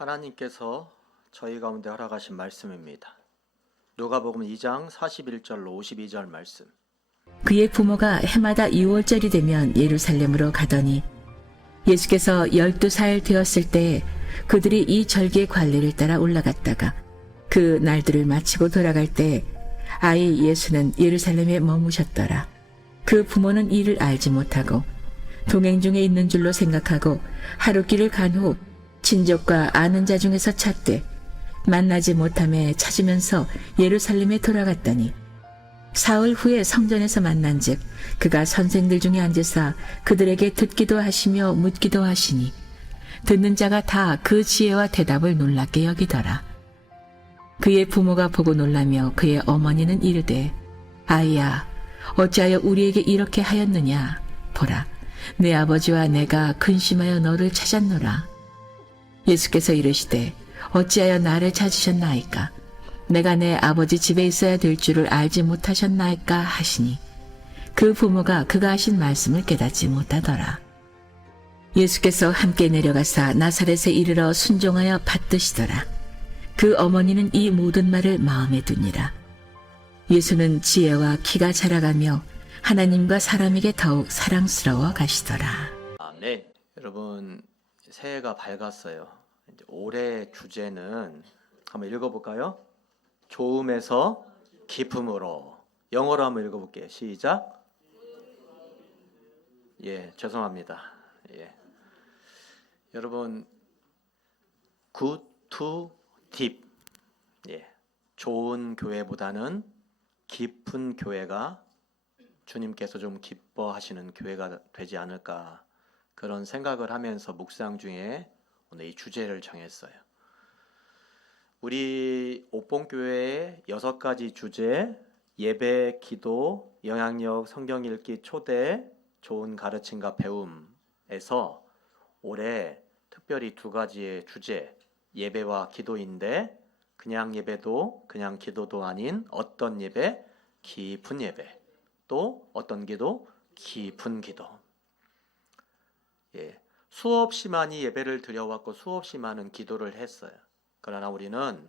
하나님께서 저희 가운데 허락하신 말씀입니다. 누가복음 2장 41절로 52절 말씀. 그의 부모가 해마다 6월절이 되면 예루살렘으로 가더니 예수께서 12살 되었을 때에 그들이 이 절기의 관례를 따라 올라갔다가 그 날들을 마치고 돌아갈 때 아이 예수는 예루살렘에 머무셨더라. 그 부모는 이를 알지 못하고 동행 중에 있는 줄로 생각하고 하루 길을 간 후 친족과 아는 자 중에서 찾되 만나지 못함에 찾으면서 예루살렘에 돌아갔더니 사흘 후에 성전에서 만난즉 그가 선생들 중에 앉으사 그들에게 듣기도 하시며 묻기도 하시니 듣는 자가 다 그 지혜와 대답을 놀랍게 여기더라. 그의 부모가 보고 놀라며 그의 어머니는 이르되 아이야 어찌하여 우리에게 이렇게 하였느냐. 보라 내 아버지와 내가 근심하여 너를 찾았노라. 예수께서 이르시되 어찌하여 나를 찾으셨나이까. 내가 내 아버지 집에 있어야 될 줄을 알지 못하셨나이까 하시니 그 부모가 그가 하신 말씀을 깨닫지 못하더라. 예수께서 함께 내려가사 나사렛에 이르러 순종하여 받드시더라. 그 어머니는 이 모든 말을 마음에 두니라. 예수는 지혜와 키가 자라가며 하나님과 사람에게 더욱 사랑스러워 가시더라. 아멘. 여러분 새해가 밝았어요. 이제 올해 주제는 한번 읽어볼까요? 좋음에서 기쁨으로. 영어로 한번 읽어볼게요. 시작. 예, 죄송합니다. 예, 여러분 good to deep. 예, 좋은 교회보다는 깊은 교회가 주님께서 좀 기뻐하시는 교회가 되지 않을까 그런 생각을 하면서 묵상 중에 오늘 이 주제를 정했어요. 우리 옥봉교회의 6가지 주제, 예배, 기도, 영향력, 성경 읽기, 초대, 좋은 가르침과 배움에서 올해 특별히 2가지의 주제, 예배와 기도인데 그냥 예배도 그냥 기도도 아닌 어떤 예배? 깊은 예배. 또 어떤 기도? 깊은 기도. 예, 수없이 많이 예배를 드려왔고 수없이 많은 기도를 했어요. 그러나 우리는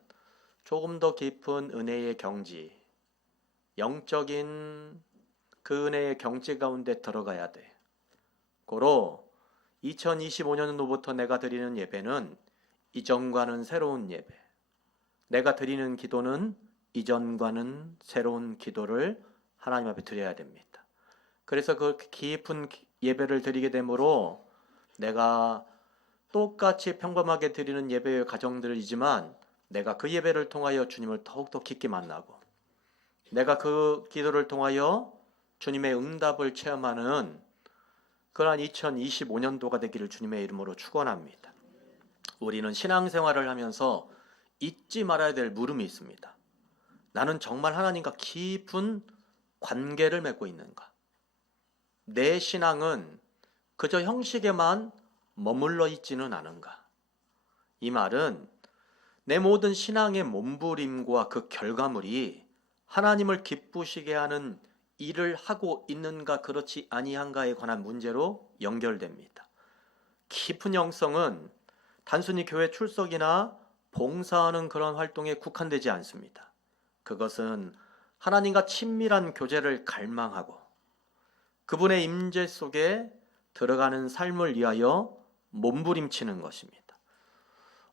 조금 더 깊은 은혜의 경지, 영적인 그 은혜의 경지 가운데 들어가야 돼. 고로 2025년도부터 내가 드리는 예배는 이전과는 새로운 예배, 내가 드리는 기도는 이전과는 새로운 기도를 하나님 앞에 드려야 됩니다. 그래서 그 깊은 예배를 드리게 되므로 내가 똑같이 평범하게 드리는 예배의 가정들이지만 내가 그 예배를 통하여 주님을 더욱더 깊게 만나고 내가 그 기도를 통하여 주님의 응답을 체험하는 그러한 2025년도가 되기를 주님의 이름으로 축원합니다. 우리는 신앙생활을 하면서 잊지 말아야 될 물음이 있습니다. 나는 정말 하나님과 깊은 관계를 맺고 있는가? 내 신앙은 그저 형식에만 머물러 있지는 않은가? 이 말은 내 모든 신앙의 몸부림과 그 결과물이 하나님을 기쁘시게 하는 일을 하고 있는가 그렇지 아니한가에 관한 문제로 연결됩니다. 깊은 영성은 단순히 교회 출석이나 봉사하는 그런 활동에 국한되지 않습니다. 그것은 하나님과 친밀한 교제를 갈망하고 그분의 임재 속에 들어가는 삶을 위하여 몸부림치는 것입니다.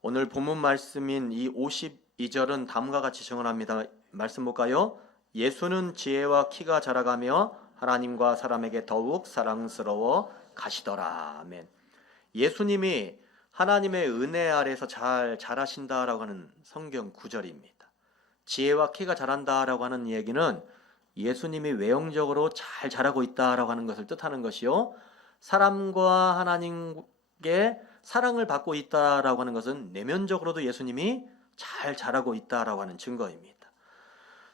오늘 본문 말씀인 이 52절은 다음과 같이 정언합니다. 말씀 볼까요? 예수는 지혜와 키가 자라가며 하나님과 사람에게 더욱 사랑스러워 가시더라. 아멘. 예수님이 하나님의 은혜 아래서 잘 자라신다라고 하는 성경 구절입니다. 지혜와 키가 자란다라고 하는 얘기는 예수님이 외형적으로 잘 자라고 있다라고 하는 것을 뜻하는 것이요, 사람과 하나님께 사랑을 받고 있다라고 하는 것은 내면적으로도 예수님이 잘 자라고 있다라고 하는 증거입니다.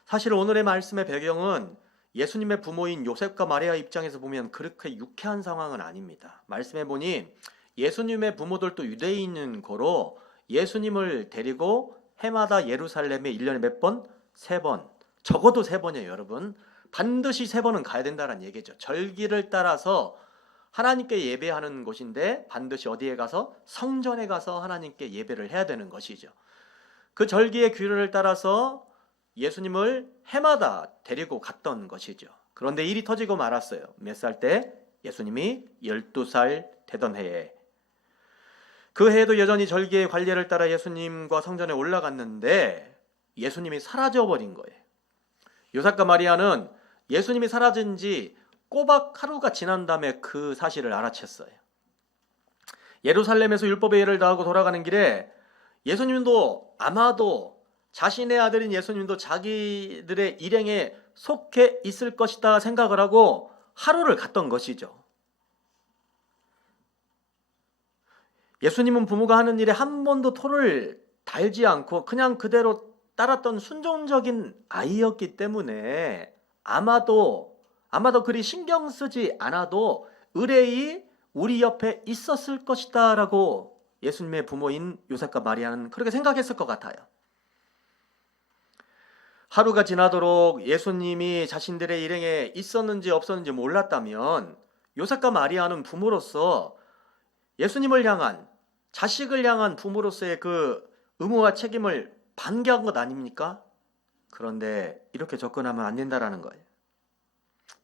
사실 오늘의 말씀의 배경은 예수님의 부모인 요셉과 마리아 입장에서 보면 그렇게 유쾌한 상황은 아닙니다. 말씀해 보니 예수님의 부모들도 유대인인 거로 예수님을 데리고 해마다 예루살렘에 1년에 몇 번? 3번. 적어도 3번이에요, 여러분. 반드시 3번은 가야 된다는 얘기죠. 절기를 따라서 하나님께 예배하는 곳인데 반드시 어디에 가서? 성전에 가서 하나님께 예배를 해야 되는 것이죠. 그 절기의 규례를 따라서 예수님을 해마다 데리고 갔던 것이죠. 그런데 일이 터지고 말았어요. 몇 살 때? 예수님이 12살 되던 해에. 그 해에도 여전히 절기의 관례를 따라 예수님과 성전에 올라갔는데 예수님이 사라져버린 거예요. 요셉과 마리아는 예수님이 사라진 지 꼬박 하루가 지난 다음에 그 사실을 알아챘어요. 예루살렘에서 율법의 예를 다하고 돌아가는 길에 예수님도 아마도 자신의 아들인 예수님도 자기들의 일행에 속해 있을 것이다 생각을 하고 하루를 갔던 것이죠. 예수님은 부모가 하는 일에 한 번도 토를 달지 않고 그냥 그대로 따랐던 순종적인 아이였기 때문에 아마도 그리 신경 쓰지 않아도 의뢰이 우리 옆에 있었을 것이다 라고 예수님의 부모인 요셉과 마리아는 그렇게 생각했을 것 같아요. 하루가 지나도록 예수님이 자신들의 일행에 있었는지 없었는지 몰랐다면 요셉과 마리아는 부모로서 예수님을 향한, 자식을 향한 부모로서의 그 의무와 책임을 반기한 것 아닙니까? 그런데 이렇게 접근하면 안 된다라는 거예요.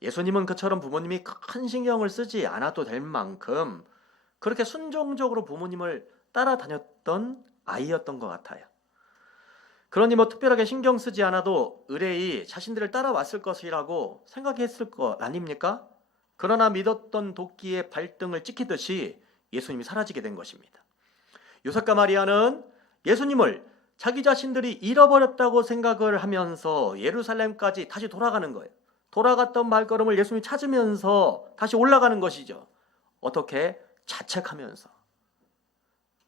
예수님은 그처럼 부모님이 큰 신경을 쓰지 않아도 될 만큼 그렇게 순종적으로 부모님을 따라다녔던 아이였던 것 같아요. 그러니 특별하게 신경 쓰지 않아도 의뢰이 자신들을 따라왔을 것이라고 생각했을 것 아닙니까? 그러나 믿었던 도끼의 발등을 찍히듯이 예수님이 사라지게 된 것입니다. 요셉과 마리아는 예수님을 자기 자신들이 잃어버렸다고 생각을 하면서 예루살렘까지 다시 돌아가는 거예요. 돌아갔던 발걸음을 예수님이 찾으면서 다시 올라가는 것이죠. 어떻게? 자책하면서.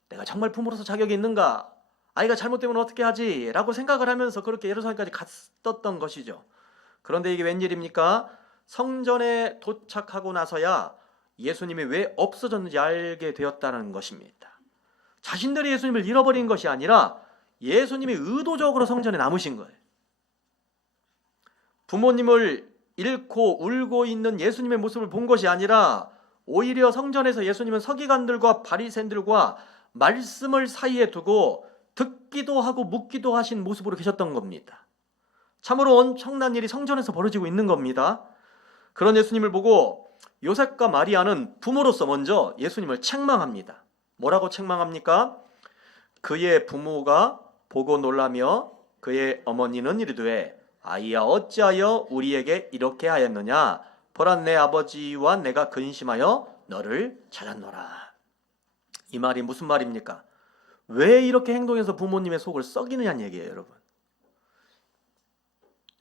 내가 정말 부모로서 자격이 있는가? 아이가 잘못되면 어떻게 하지? 라고 생각을 하면서 그렇게 예루살렘까지 갔었던 것이죠. 그런데 이게 웬일입니까? 성전에 도착하고 나서야 예수님이 왜 없어졌는지 알게 되었다는 것입니다. 자신들이 예수님을 잃어버린 것이 아니라 예수님이 의도적으로 성전에 남으신 거예요. 부모님을 잃고 울고 있는 예수님의 모습을 본 것이 아니라 오히려 성전에서 예수님은 서기관들과 바리새인들과 말씀을 사이에 두고 듣기도 하고 묻기도 하신 모습으로 계셨던 겁니다. 참으로 엄청난 일이 성전에서 벌어지고 있는 겁니다. 그런 예수님을 보고 요셉과 마리아는 부모로서 먼저 예수님을 책망합니다. 뭐라고 책망합니까? 그의 부모가 보고 놀라며 그의 어머니는 이르되 아이야 어찌하여 우리에게 이렇게 하였느냐? 보라 내 아버지와 내가 근심하여 너를 찾았노라. 이 말이 무슨 말입니까? 왜 이렇게 행동해서 부모님의 속을 썩이느냐는 얘기예요, 여러분.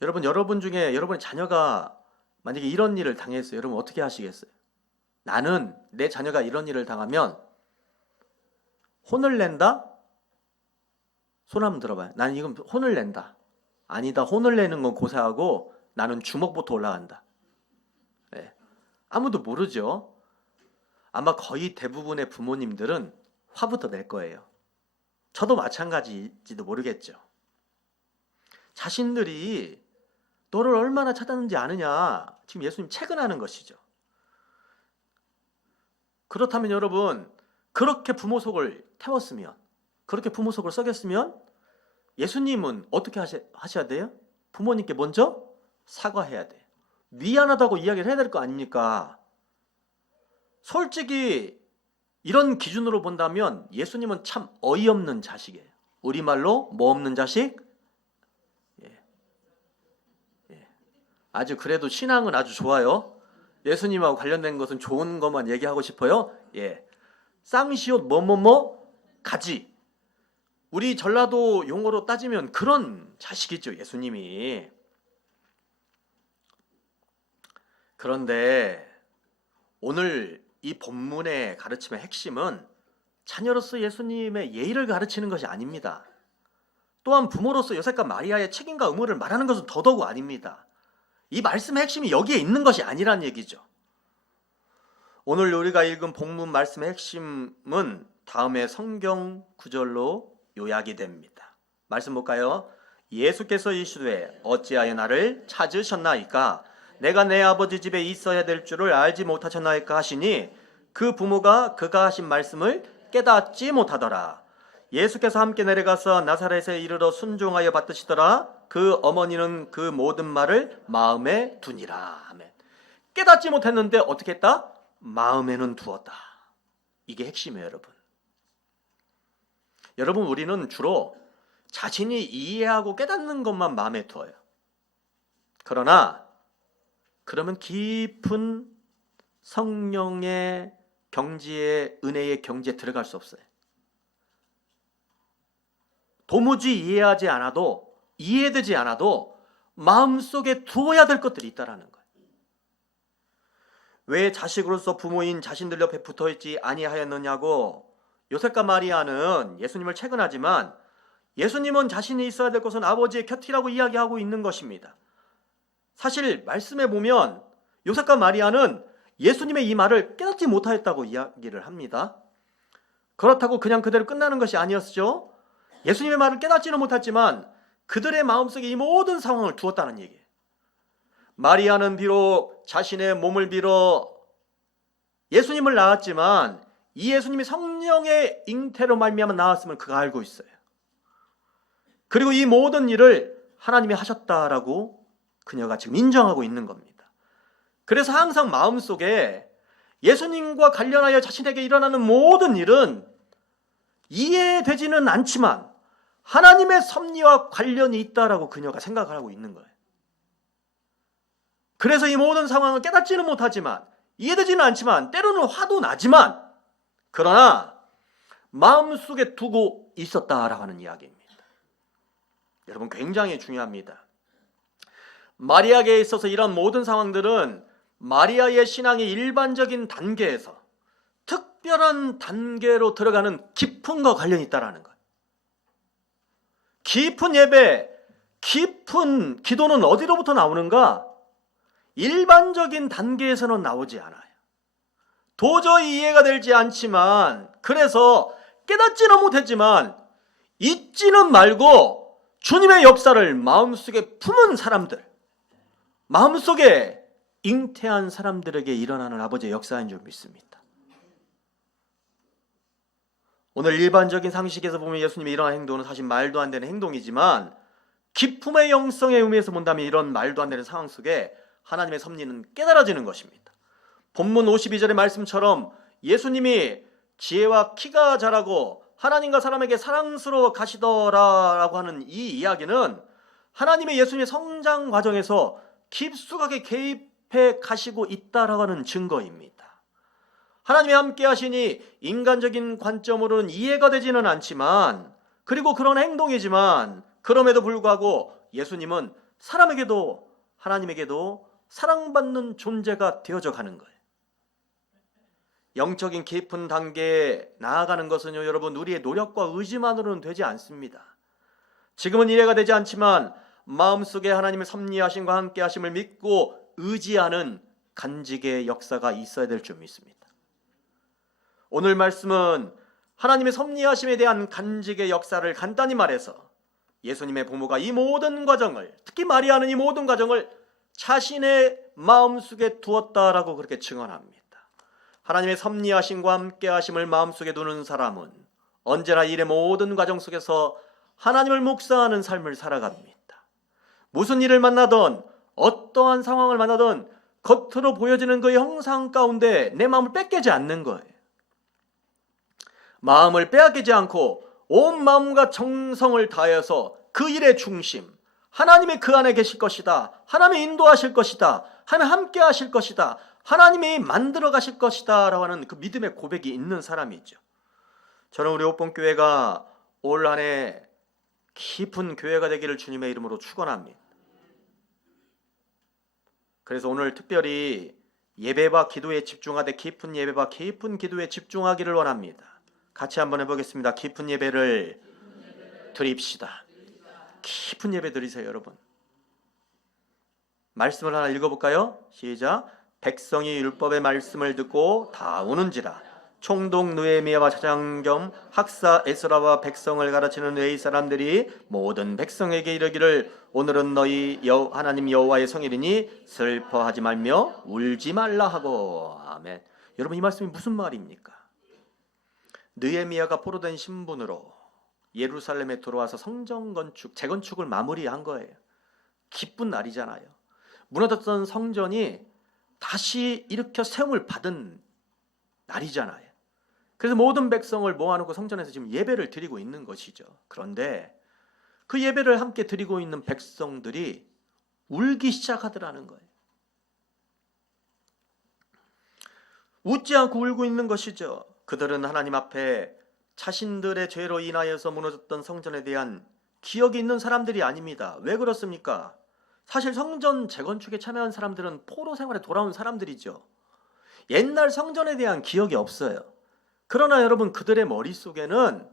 여러분 중에 여러분의 자녀가 만약에 이런 일을 당했어요. 여러분 어떻게 하시겠어요? 나는 내 자녀가 이런 일을 당하면 혼을 낸다? 손 한번 들어봐요. 나는 이건 혼을 낸다. 아니다. 혼을 내는 건 고사하고 나는 주먹부터 올라간다. 네. 아무도 모르죠. 아마 거의 대부분의 부모님들은 화부터 낼 거예요. 저도 마찬가지일지도 모르겠죠. 자신들이 너를 얼마나 찾았는지 아느냐. 지금 예수님 채근하는 것이죠. 그렇다면 여러분, 그렇게 부모 속을 태웠으면, 그렇게 부모 속을 썩였으면 예수님은 어떻게 하셔야 돼요? 부모님께 먼저 사과해야 돼요. 미안하다고 이야기를 해야 될 거 아닙니까? 솔직히 이런 기준으로 본다면 예수님은 참 어이없는 자식이에요. 우리말로 뭐 없는 자식? 아주 그래도 신앙은 아주 좋아요. 예수님하고 관련된 것은 좋은 것만 얘기하고 싶어요. 쌍시옷 뭐뭐뭐 가지. 우리 전라도 용어로 따지면 그런 자식이죠, 예수님이. 그런데 오늘 이 본문의 가르침의 핵심은 자녀로서 예수님의 예의를 가르치는 것이 아닙니다. 또한 부모로서 요셉과 마리아의 책임과 의무를 말하는 것은 더더욱 아닙니다. 이 말씀의 핵심이 여기에 있는 것이 아니란 얘기죠. 오늘 우리가 읽은 본문 말씀의 핵심은 다음의 성경 구절로 요약이 됩니다. 말씀 볼까요? 예수께서 이르시되 어찌하여 나를 찾으셨나이까? 내가 내 아버지 집에 있어야 될 줄을 알지 못하셨나이까 하시니 그 부모가 그가 하신 말씀을 깨닫지 못하더라. 예수께서 함께 내려가서 나사렛에 이르러 순종하여 받드시더라. 그 어머니는 그 모든 말을 마음에 두니라. 아멘. 깨닫지 못했는데 어떻게 했다? 마음에는 두었다. 이게 핵심이에요, 여러분. 여러분, 우리는 주로 자신이 이해하고 깨닫는 것만 마음에 두어요. 그러나 그러면 깊은 성령의 경지에, 은혜의 경지에 들어갈 수 없어요. 도무지 이해하지 않아도, 이해되지 않아도 마음속에 두어야 될 것들이 있다라는 거예요. 왜 자식으로서 부모인 자신들 옆에 붙어있지 아니하였느냐고 요셉과 마리아는 예수님을 채근하지만 예수님은 자신이 있어야 될 것은 아버지의 곁이라고 이야기하고 있는 것입니다. 사실 말씀에 보면 요셉과 마리아는 예수님의 이 말을 깨닫지 못하였다고 이야기를 합니다. 그렇다고 그냥 그대로 끝나는 것이 아니었죠. 예수님의 말을 깨닫지는 못했지만 그들의 마음속에 이 모든 상황을 두었다는 얘기예요. 마리아는 비록 자신의 몸을 빌어 예수님을 낳았지만 이 예수님이 성령의 잉태로 말미암아 낳았음을 그가 알고 있어요. 그리고 이 모든 일을 하나님이 하셨다라고 그녀가 지금 인정하고 있는 겁니다. 그래서 항상 마음속에 예수님과 관련하여 자신에게 일어나는 모든 일은 이해되지는 않지만 하나님의 섭리와 관련이 있다라고 그녀가 생각을 하고 있는 거예요. 그래서 이 모든 상황을 깨닫지는 못하지만, 이해되지는 않지만, 때로는 화도 나지만, 그러나 마음속에 두고 있었다라고 하는 이야기입니다. 여러분, 굉장히 중요합니다. 마리아에게 있어서 이런 모든 상황들은 마리아의 신앙의 일반적인 단계에서 특별한 단계로 들어가는 깊음과 관련이 있다는 거예요. 깊은 예배, 깊은 기도는 어디로부터 나오는가? 일반적인 단계에서는 나오지 않아요. 도저히 이해가 되지 않지만, 그래서 깨닫지는 못했지만 잊지는 말고 주님의 역사를 마음속에 품은 사람들, 마음속에 잉태한 사람들에게 일어나는 아버지의 역사인 줄 믿습니다. 오늘 일반적인 상식에서 보면 예수님이 일어난 행동은 사실 말도 안 되는 행동이지만 기품의 영성의 의미에서 본다면 이런 말도 안 되는 상황 속에 하나님의 섭리는 깨달아지는 것입니다. 본문 52절의 말씀처럼 예수님이 지혜와 키가 자라고 하나님과 사람에게 사랑스러워 가시더라라고 하는 이 이야기는 하나님의 예수님의 성장 과정에서 깊숙하게 개입해 가시고 있다라고 하는 증거입니다. 하나님이 함께 하시니 인간적인 관점으로는 이해가 되지는 않지만, 그리고 그런 행동이지만 그럼에도 불구하고 예수님은 사람에게도 하나님에게도 사랑받는 존재가 되어져 가는 거예요. 영적인 깊은 단계에 나아가는 것은요, 여러분, 우리의 노력과 의지만으로는 되지 않습니다. 지금은 이해가 되지 않지만 마음속에 하나님의 섭리하심과 함께 하심을 믿고 의지하는 간직의 역사가 있어야 될 줄 믿습니다. 오늘 말씀은 하나님의 섭리하심에 대한 간직의 역사를 간단히 말해서 예수님의 부모가 이 모든 과정을, 특히 마리아는 이 모든 과정을 자신의 마음속에 두었다라고 그렇게 증언합니다. 하나님의 섭리하심과 함께 하심을 마음속에 두는 사람은 언제나 일의 모든 과정 속에서 하나님을 묵상하는 삶을 살아갑니다. 무슨 일을 만나든 어떠한 상황을 만나든 겉으로 보여지는 그 형상 가운데 내 마음을 뺏기지 않는 거예요. 마음을 빼앗기지 않고 온 마음과 정성을 다해서 그 일의 중심, 하나님이 그 안에 계실 것이다, 하나님이 인도하실 것이다, 하나님 함께 하실 것이다, 하나님이 만들어 가실 것이다 라고 하는 그 믿음의 고백이 있는 사람이죠. 저는 우리 옥봉교회가 올 한해 깊은 교회가 되기를 주님의 이름으로 축원합니다. 그래서 오늘 특별히 예배와 기도에 집중하되 깊은 예배와 깊은 기도에 집중하기를 원합니다. 같이 한번 해보겠습니다. 깊은 예배를 드립시다. 깊은 예배 드리세요, 여러분. 말씀을 하나 읽어볼까요? 시작. 백성이 율법의 말씀을 듣고 다 우는지라. 총독 느헤미야와 차장 겸 학사 에스라와 백성을 가르치는 웨이 사람들이 모든 백성에게 이르기를 오늘은 너희 하나님 여호와의 성일이니 슬퍼하지 말며 울지 말라 하고. 아멘. 여러분, 이 말씀이 무슨 말입니까? 느헤미야가 포로된 신분으로 예루살렘에 들어와서 성전 건축, 재건축을 마무리한 거예요. 기쁜 날이잖아요. 무너졌던 성전이 다시 일으켜 세움을 받은 날이잖아요. 그래서 모든 백성을 모아놓고 성전에서 지금 예배를 드리고 있는 것이죠. 그런데 그 예배를 함께 드리고 있는 백성들이 울기 시작하더라는 거예요. 웃지 않고 울고 있는 것이죠. 그들은 하나님 앞에 자신들의 죄로 인하여서 무너졌던 성전에 대한 기억이 있는 사람들이 아닙니다. 왜 그렇습니까? 사실 성전 재건축에 참여한 사람들은 포로 생활에 돌아온 사람들이죠. 옛날 성전에 대한 기억이 없어요. 그러나 여러분, 그들의 머릿속에는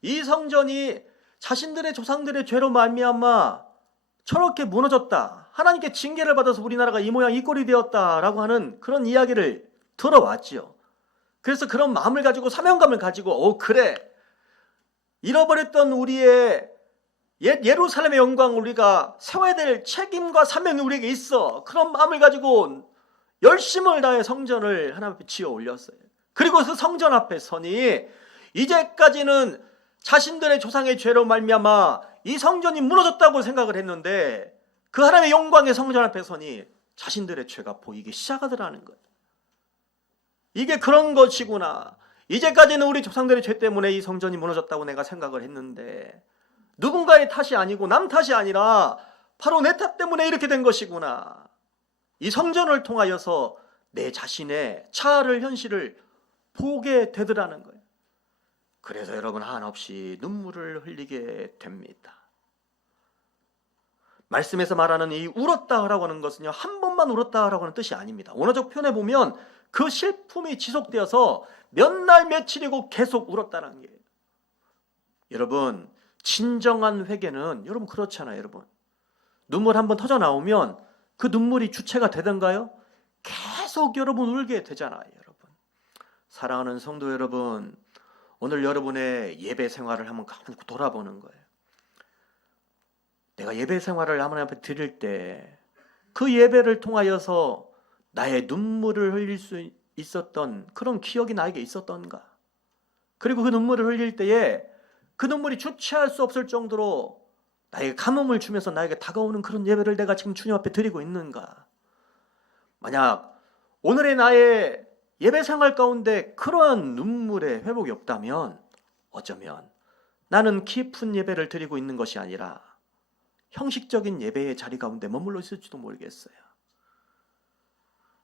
이 성전이 자신들의 조상들의 죄로 말미암아 저렇게 무너졌다, 하나님께 징계를 받아서 우리나라가 이 모양 이 꼴이 되었다라고 하는 그런 이야기를 들어왔지요. 그래서 그런 마음을 가지고 사명감을 가지고 그래, 잃어버렸던 우리의 예루살렘의 영광 우리가 세워야 될 책임과 사명이 우리에게 있어. 그런 마음을 가지고 열심을 다해 성전을 하나님 앞에 지어 올렸어요. 그리고 그 성전 앞에 서니 이제까지는 자신들의 조상의 죄로 말미암아 이 성전이 무너졌다고 생각을 했는데 그 하나님의 영광의 성전 앞에 서니 자신들의 죄가 보이기 시작하더라는 거예요. 이게 그런 것이구나. 이제까지는 우리 조상들의 죄 때문에 이 성전이 무너졌다고 내가 생각을 했는데 누군가의 탓이 아니고 남 탓이 아니라 바로 내 탓 때문에 이렇게 된 것이구나. 이 성전을 통하여서 내 자신의 차를 현실을 보게 되더라는 거예요. 그래서 여러분, 한없이 눈물을 흘리게 됩니다. 말씀에서 말하는 이 울었다라고 하는 것은요, 한 번만 울었다라고 하는 뜻이 아닙니다. 원어적 표현에 보면 그 슬픔이 지속되어서 몇 날 며칠이고 계속 울었다는 게. 여러분, 진정한 회개는 여러분 그렇잖아요. 여러분, 눈물 한번 터져 나오면 그 눈물이 주체가 되던가요? 계속 여러분 울게 되잖아요. 여러분, 사랑하는 성도 여러분, 오늘 여러분의 예배 생활을 한번 가만히 돌아보는 거예요. 내가 예배 생활을 하나님 앞에 드릴 때 그 예배를 통하여서 나의 눈물을 흘릴 수 있었던 그런 기억이 나에게 있었던가? 그리고 그 눈물을 흘릴 때에 그 눈물이 주체할 수 없을 정도로 나에게 감흥을 주면서 나에게 다가오는 그런 예배를 내가 지금 주님 앞에 드리고 있는가? 만약 오늘의 나의 예배 생활 가운데 그러한 눈물의 회복이 없다면 어쩌면 나는 깊은 예배를 드리고 있는 것이 아니라 형식적인 예배의 자리 가운데 머물러 있을지도 모르겠어요.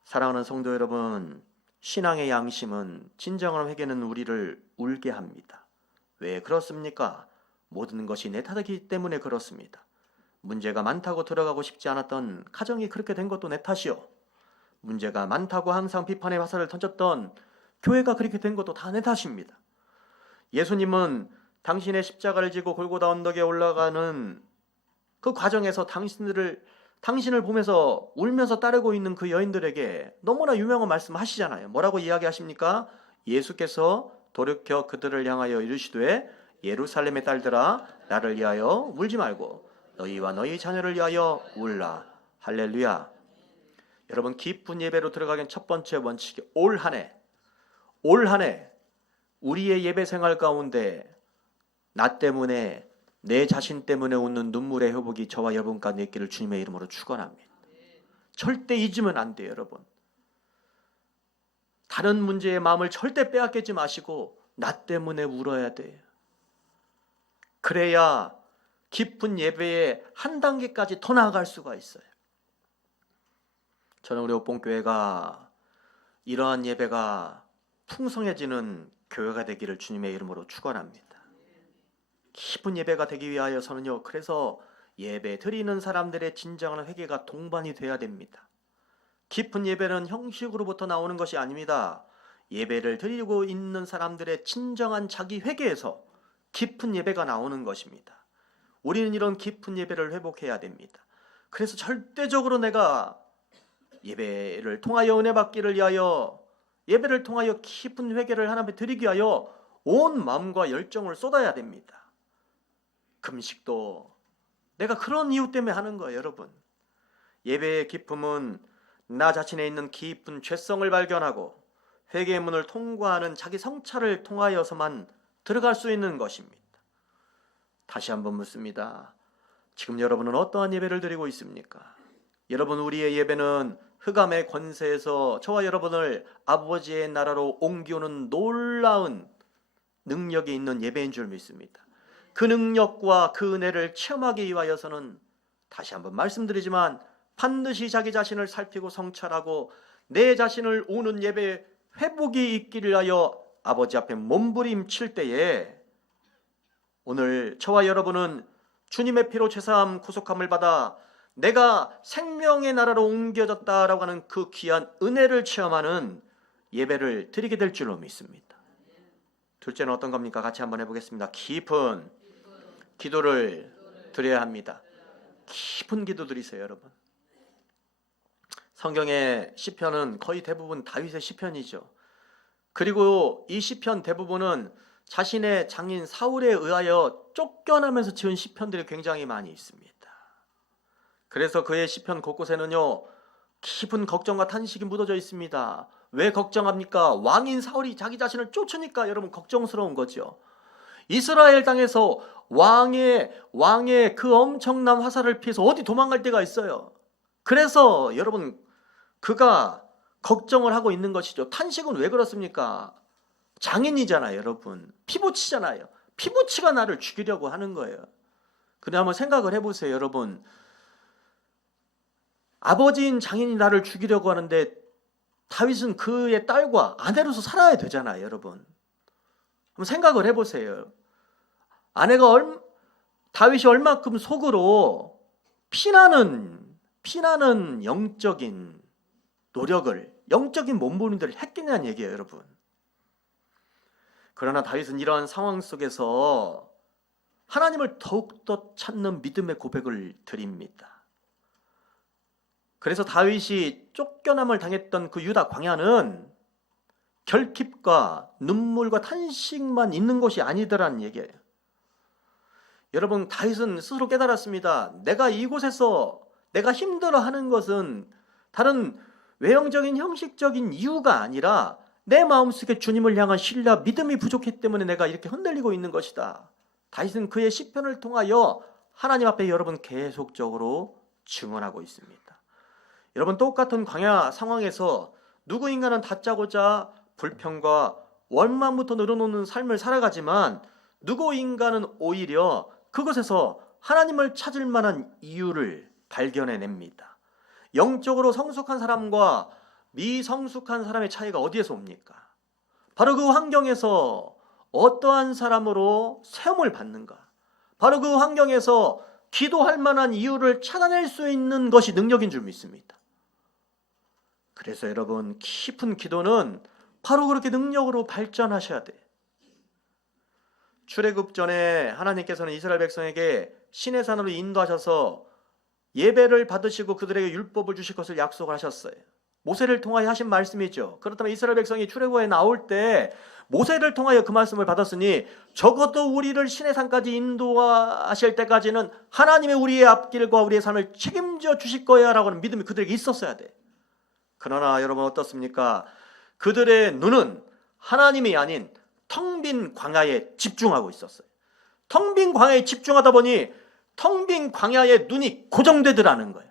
사랑하는 성도 여러분, 신앙의 양심은, 진정한 회개는 우리를 울게 합니다. 왜 그렇습니까? 모든 것이 내 탓이기 때문에 그렇습니다. 문제가 많다고 들어가고 싶지 않았던 가정이 그렇게 된 것도 내 탓이요. 문제가 많다고 항상 비판의 화살을 던졌던 교회가 그렇게 된 것도 다 내 탓입니다. 예수님은 당신의 십자가를 지고 골고다 언덕에 올라가는 그 과정에서 당신을 보면서 울면서 따르고 있는 그 여인들에게 너무나 유명한 말씀 하시잖아요. 뭐라고 이야기하십니까? 예수께서 돌이켜 그들을 향하여 이르시되 예루살렘의 딸들아, 나를 위하여 울지 말고 너희와 너희 자녀를 위하여 울라. 할렐루야. 여러분, 기쁜 예배로 들어가긴 첫 번째 원칙이 올 한 해 우리의 예배 생활 가운데 나 때문에, 내 자신 때문에 웃는 눈물의 회복이 저와 여러분 가운데 있기를 주님의 이름으로 축원합니다. 절대 잊으면 안 돼요. 여러분, 다른 문제의 마음을 절대 빼앗기지 마시고 나 때문에 울어야 돼요. 그래야 깊은 예배에 한 단계까지 더 나아갈 수가 있어요. 저는 우리 옥봉교회가 이러한 예배가 풍성해지는 교회가 되기를 주님의 이름으로 축원합니다. 깊은 예배가 되기 위하여서는요, 그래서 예배 드리는 사람들의 진정한 회개가 동반이 돼야 됩니다. 깊은 예배는 형식으로부터 나오는 것이 아닙니다. 예배를 드리고 있는 사람들의 진정한 자기 회개에서 깊은 예배가 나오는 것입니다. 우리는 이런 깊은 예배를 회복해야 됩니다. 그래서 절대적으로 내가 예배를 통하여 은혜 받기를 위하여 예배를 통하여 깊은 회개를 하나님께 드리기 위하여 온 마음과 열정을 쏟아야 됩니다. 금식도 내가 그런 이유 때문에 하는 거예요, 여러분. 예배의 기쁨은 나 자신에 있는 깊은 죄성을 발견하고 회개의 문을 통과하는 자기 성찰을 통하여서만 들어갈 수 있는 것입니다. 다시 한번 묻습니다. 지금 여러분은 어떠한 예배를 드리고 있습니까? 여러분, 우리의 예배는 흑암의 권세에서 저와 여러분을 아버지의 나라로 옮기우는 놀라운 능력이 있는 예배인 줄 믿습니다. 그 능력과 그 은혜를 체험하기 위하여서는 다시 한번 말씀드리지만 반드시 자기 자신을 살피고 성찰하고 내 자신을 오는 예배에 회복이 있기를 하여 아버지 앞에 몸부림칠 때에 오늘 저와 여러분은 주님의 피로 죄사함 구속함을 받아 내가 생명의 나라로 옮겨졌다라고 하는 그 귀한 은혜를 체험하는 예배를 드리게 될 줄로 믿습니다. 둘째는 어떤 겁니까? 같이 한번 해보겠습니다. 깊은 기도를 드려야 합니다. 깊은 기도 드리세요, 여러분. 성경의 시편은 거의 대부분 다윗의 시편이죠. 그리고 이 시편 대부분은 자신의 장인 사울에 의하여 쫓겨나면서 지은 시편들이 굉장히 많이 있습니다. 그래서 그의 시편 곳곳에는요, 깊은 걱정과 탄식이 묻어져 있습니다. 왜 걱정합니까? 왕인 사울이 자기 자신을 쫓으니까 여러분 걱정스러운 거죠. 이스라엘 땅에서 왕의 그 엄청난 화살을 피해서 어디 도망갈 데가 있어요. 그래서 여러분 그가 걱정을 하고 있는 것이죠. 탄식은 왜 그렇습니까? 장인이잖아요, 여러분. 피부치잖아요. 피부치가 나를 죽이려고 하는 거예요. 근데 한번 생각을 해보세요, 여러분. 아버지인 장인이 나를 죽이려고 하는데 다윗은 그의 딸과 아내로서 살아야 되잖아요, 여러분. 한번 생각을 해보세요. 다윗이 얼마큼 속으로 피나는 영적인 노력을, 영적인 몸부림들을 했겠냐는 얘기예요, 여러분. 그러나 다윗은 이러한 상황 속에서 하나님을 더욱더 찾는 믿음의 고백을 드립니다. 그래서 다윗이 쫓겨남을 당했던 그 유다 광야는 결핍과 눈물과 탄식만 있는 것이 아니더라는 얘기예요. 여러분, 다윗은 스스로 깨달았습니다. 내가 이곳에서 내가 힘들어하는 것은 다른 외형적인 형식적인 이유가 아니라 내 마음속에 주님을 향한 신뢰와 믿음이 부족했기 때문에 내가 이렇게 흔들리고 있는 것이다. 다윗은 그의 시편을 통하여 하나님 앞에 여러분 계속적으로 증언하고 있습니다. 여러분, 똑같은 광야 상황에서 누구 인간은 다짜고짜 불평과 원망부터 늘어놓는 삶을 살아가지만 누구 인간은 오히려 그것에서 하나님을 찾을 만한 이유를 발견해냅니다. 영적으로 성숙한 사람과 미성숙한 사람의 차이가 어디에서 옵니까? 바로 그 환경에서 어떠한 사람으로 세움을 받는가? 바로 그 환경에서 기도할 만한 이유를 찾아낼 수 있는 것이 능력인 줄 믿습니다. 그래서 여러분, 깊은 기도는 바로 그렇게 능력으로 발전하셔야 돼요. 출애굽 전에 하나님께서는 이스라엘 백성에게 시내 산으로 인도하셔서 예배를 받으시고 그들에게 율법을 주실 것을 약속을 하셨어요. 모세를 통하여 하신 말씀이죠. 그렇다면 이스라엘 백성이 출애굽에 나올 때 모세를 통하여 그 말씀을 받았으니 적어도 우리를 시내 산까지 인도하실 때까지는 하나님의 우리의 앞길과 우리의 삶을 책임져 주실 거야 라고 하는 믿음이 그들에게 있었어야 돼. 그러나 여러분 어떻습니까? 그들의 눈은 하나님이 아닌 텅 빈 광야에 집중하고 있었어요. 텅 빈 광야에 집중하다 보니 텅 빈 광야에 눈이 고정되더라는 거예요.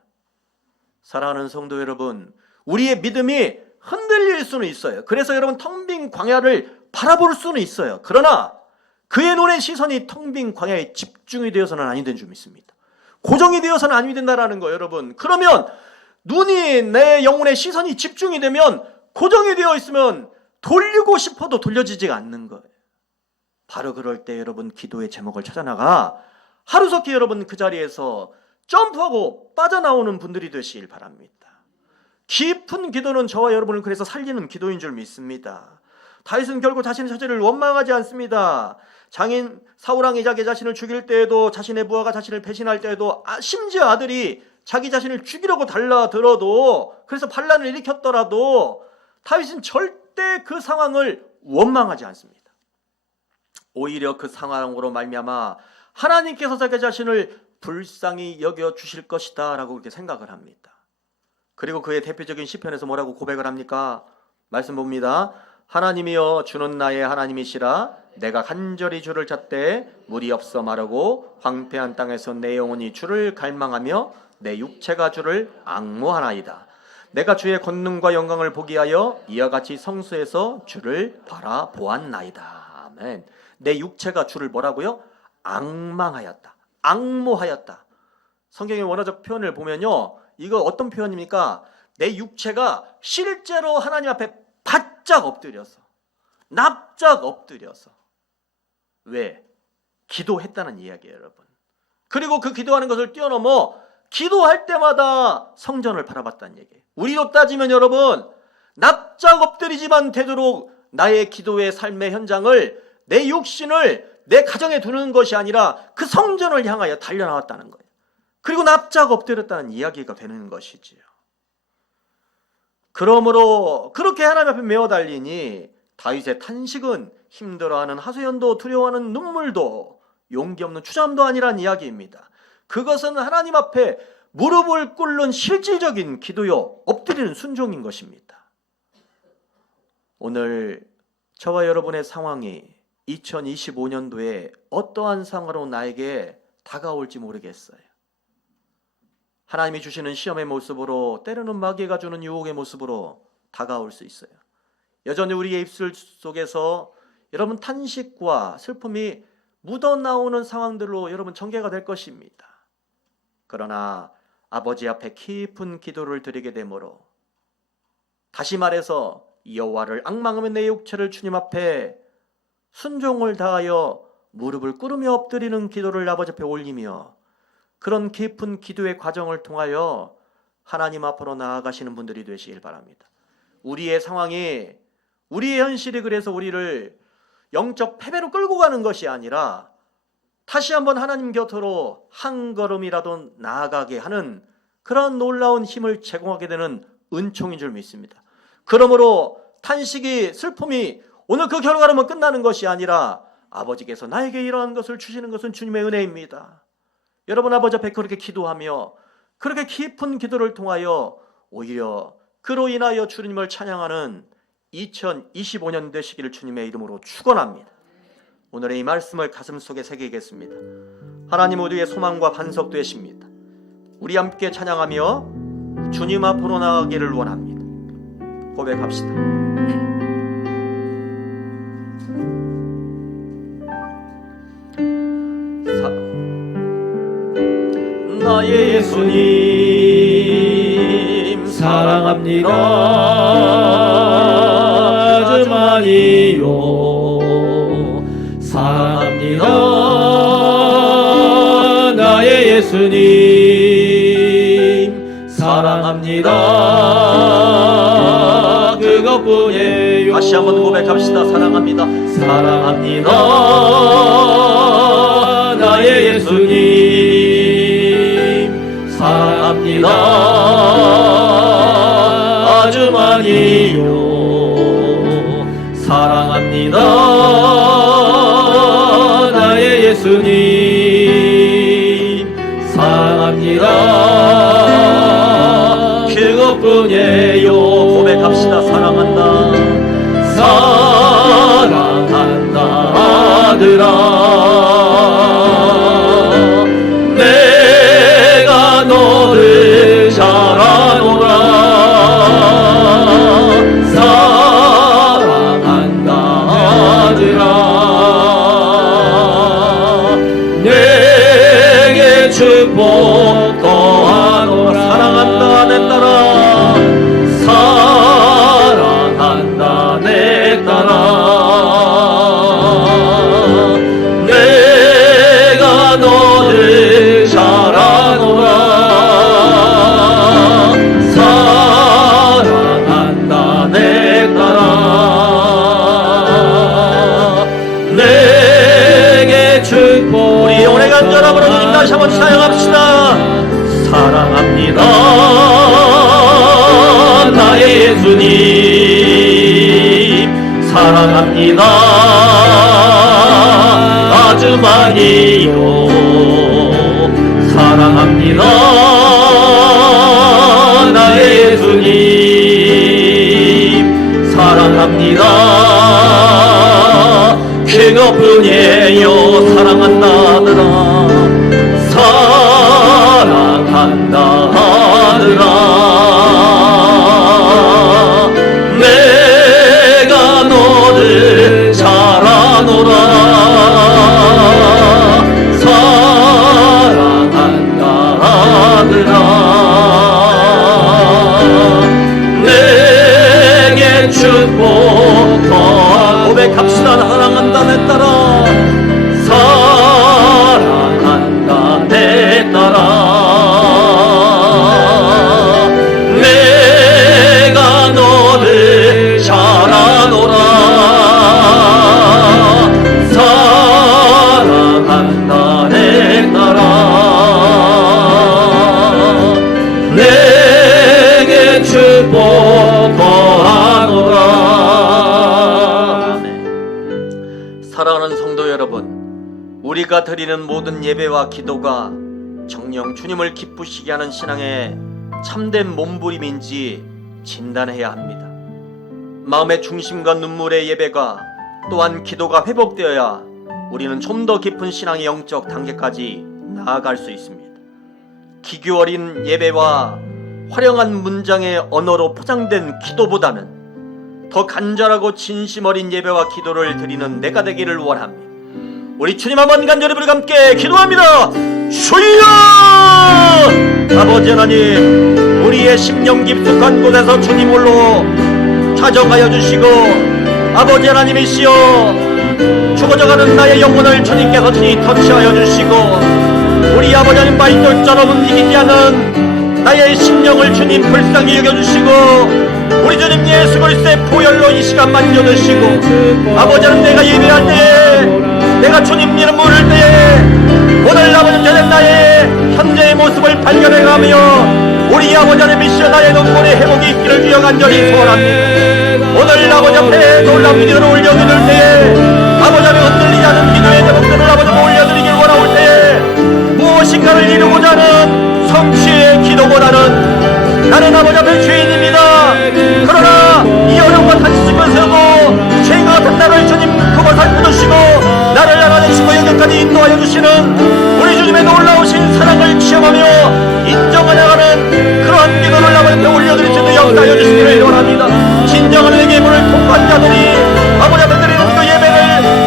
사랑하는 성도 여러분, 우리의 믿음이 흔들릴 수는 있어요. 그래서 여러분 텅 빈 광야를 바라볼 수는 있어요. 그러나 그의 눈의 시선이 텅 빈 광야에 집중이 되어서는 아니 된 줄 믿습니다. 고정이 되어서는 아니 된다라는 거예요, 여러분. 그러면 눈이 내 영혼의 시선이 집중이 되면 고정이 되어 있으면 돌리고 싶어도 돌려지지가 않는 거예요. 바로 그럴 때 여러분 기도의 제목을 찾아나가 하루속히 여러분 그 자리에서 점프하고 빠져나오는 분들이 되시길 바랍니다. 깊은 기도는 저와 여러분을 그래서 살리는 기도인 줄 믿습니다. 다윗은 결국 자신의 처지를 원망하지 않습니다. 장인 사울왕이 자기 자신을 죽일 때에도, 자신의 부하가 자신을 배신할 때에도, 심지어 아들이 자기 자신을 죽이려고 달라들어도, 그래서 반란을 일으켰더라도 다윗은 절대 절대 그 상황을 원망하지 않습니다. 오히려 그 상황으로 말미암아 하나님께서 자기 자신을 불쌍히 여겨 주실 것이다 라고 그렇게 생각을 합니다. 그리고 그의 대표적인 시편에서 뭐라고 고백을 합니까? 말씀 봅니다. 하나님이여 주는 나의 하나님이시라. 내가 간절히 주를 찾되 물이 없어 마르고 황폐한 땅에서 내 영혼이 주를 갈망하며 내 육체가 주를 앙모하나이다. 내가 주의 권능과 영광을 보기 위하여 이와 같이 성소에서 주를 바라보았나이다. 아멘. 내 육체가 주를 뭐라고요? 앙망하였다. 앙모하였다. 성경의 원어적 표현을 보면요, 이거 어떤 표현입니까? 내 육체가 실제로 하나님 앞에 바짝 엎드려서, 납작 엎드려서. 왜? 기도했다는 이야기예요, 여러분. 그리고 그 기도하는 것을 뛰어넘어 기도할 때마다 성전을 바라봤다는 얘기예요. 우리로 따지면 여러분, 납작 엎드리지만 되도록 나의 기도의 삶의 현장을, 내 육신을 내 가정에 두는 것이 아니라 그 성전을 향하여 달려나왔다는 거예요. 그리고 납작 엎드렸다는 이야기가 되는 것이지요. 그러므로 그렇게 하나님 앞에 메어 달리니 다윗의 탄식은 힘들어하는 하소연도 두려워하는 눈물도 용기 없는 추잠도 아니란 이야기입니다. 그것은 하나님 앞에 무릎을 꿇는 실질적인 기도요, 엎드리는 순종인 것입니다. 오늘 저와 여러분의 상황이 2025년도에 어떠한 상황으로 나에게 다가올지 모르겠어요. 하나님이 주시는 시험의 모습으로, 때로는 마귀가 주는 유혹의 모습으로 다가올 수 있어요. 여전히 우리의 입술 속에서 여러분 탄식과 슬픔이 묻어나오는 상황들로 여러분 전개가 될 것입니다. 그러나 아버지 앞에 깊은 기도를 드리게 되므로, 다시 말해서 여호와를 앙망하며 내 육체를 주님 앞에 순종을 다하여 무릎을 꿇으며 엎드리는 기도를 아버지 앞에 올리며, 그런 깊은 기도의 과정을 통하여 하나님 앞으로 나아가시는 분들이 되시길 바랍니다. 우리의 상황이, 우리의 현실이 그래서 우리를 영적 패배로 끌고 가는 것이 아니라 다시 한번 하나님 곁으로 한 걸음이라도 나아가게 하는 그런 놀라운 힘을 제공하게 되는 은총인 줄 믿습니다. 그러므로 탄식이, 슬픔이 오늘 그 결과로만 끝나는 것이 아니라 아버지께서 나에게 이러한 것을 주시는 것은 주님의 은혜입니다. 여러분 아버지 앞에 그렇게 기도하며 그렇게 깊은 기도를 통하여 오히려 그로 인하여 주님을 찬양하는 2025년 되시기를 주님의 이름으로 축원합니다. 오늘의 이 말씀을 가슴속에 새기겠습니다. 하나님 우리의 소망과 반석 되십니다. 우리 함께 찬양하며 주님 앞으로 나아가기를 원합니다. 고백합시다. 나의 예수님 사랑합니다. 아주 많이요. 사랑합니다. 나의 예수님 사랑합니다. 그것뿐이에요. 다시 한번 고백합시다. 사랑합니다. 사랑합니다. 나의 예수님 사랑합니다. 아주 많이요. 사랑합니다. 나의 예수님 사랑합니다. 그것뿐이에요. 고백합시다. 사랑한다. 사랑한다 아들아. 내가 너를 잘 아노라. 사랑한다 아들아. 내게 축복 더하노라. 사랑한다 내 딸아. 사랑한다 내 딸아. 내가 너를 잘 아노라. 사랑한다 내 딸아. 내게 축복. 우리 영혼의 간절함으로 주님 다시 한번 사랑합시다. 사랑합니다. 나의 예수님 사랑합니다. 아주 많이요. 사랑합니다. 나의 예수님. 사랑합니다. 그것뿐이에요. 사랑한다더라. 사랑한다더라. 내가 너를 잘 아노라. 사랑한다더라. 내게 축복 더 고백합시다. 사랑한다 내 딸아. 사랑한다 내 딸아. 내가 너를 잘 아노라. 사랑한다 내 딸아. 내게 축복 더하노라. 사랑하는 성도 여러분, 우리가 드리는 모든 예배와 기도가 정녕 주님을 기쁘시게 하는 신앙의 참된 몸부림인지 진단해야 합니다. 마음의 중심과 눈물의 예배가 또한 기도가 회복되어야 우리는 좀 더 깊은 신앙의 영적 단계까지 나아갈 수 있습니다. 기교 어린 예배와 화려한 문장의 언어로 포장된 기도보다는 더 간절하고 진심 어린 예배와 기도를 드리는 내가 되기를 원합니다. 우리 주님 한번 간절히 부르고 함께 기도합니다. 주여! 아버지 하나님, 우리의 심령 깊숙한 곳에서 주님 홀로 찾아가여 주시고, 아버지 하나님이시여, 죽어져가는 나의 영혼을 주님께서 친히 터치하여 주시고, 우리 아버지 하나님 발돌처럼 움직이지 않은 나의 심령을 주님 불쌍히 여겨주시고, 우리 주님 예수 그리스도의 보혈로 이 시간 만져주시고, 아버지 하나님 내가 예배할 때에, 내가 주님 이름 부를 때에 오늘 아버지 저녁 나의 현재의 모습을 발견해가며 우리 아버지 하나님이시여 나의 눈물의 회복이 있기를 주여 간절히 소원합니다. 오늘 아버지 앞에 놀라운 기도를 올려드릴 때에 아버지 하나님 흔들리지 않은 기도의 제목들을 아버지 올려드리길 원하올 때에 무엇인가를 이루고자 하는 성취의 기도보다는 나는 아버지 앞에 죄인입니다. 그러나 이 어려움과 다시짐을 세우고 죄인과 같은 나를 주님 그것을 부르시고 나를 알아주시고 여기까지 인도하여 주시는 우리 주님의 놀라우신 사랑을 체험하며 인정하여가는 그러한 기도를 아버지 앞에 올려드릴 수 있는 역사하여 주시기를 원합니다. 진정한 회개의 문을 통한 자들이 아버지 앞에 드리는 그 예배를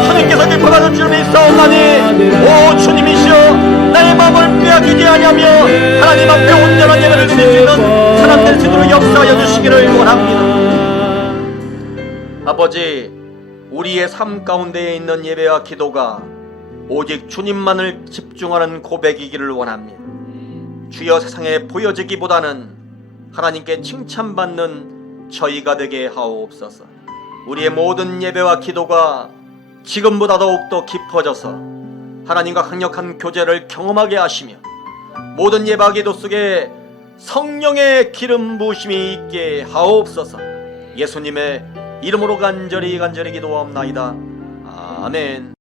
주님께서 기뻐하는 주님이 있사옵나니 오 주님이시여 나의 마음을 빼앗기지 아니하며 하나님 앞에 온전한 예배를 드릴 수 있는 사람 될 수 있도록 역사하여 주시기를 원합니다. 아버지, 우리의 삶 가운데에 있는 예배와 기도가 오직 주님만을 집중하는 고백이기를 원합니다. 주여 세상에 보여지기보다는 하나님께 칭찬받는 저희가 되게 하옵소서. 우리의 모든 예배와 기도가 지금보다 더욱더 깊어져서 하나님과 강력한 교제를 경험하게 하시며 모든 예배와 기도 속에 성령의 기름 부으심이 있게 하옵소서. 예수님의 이름으로 간절히 기도하옵나이다. 아멘.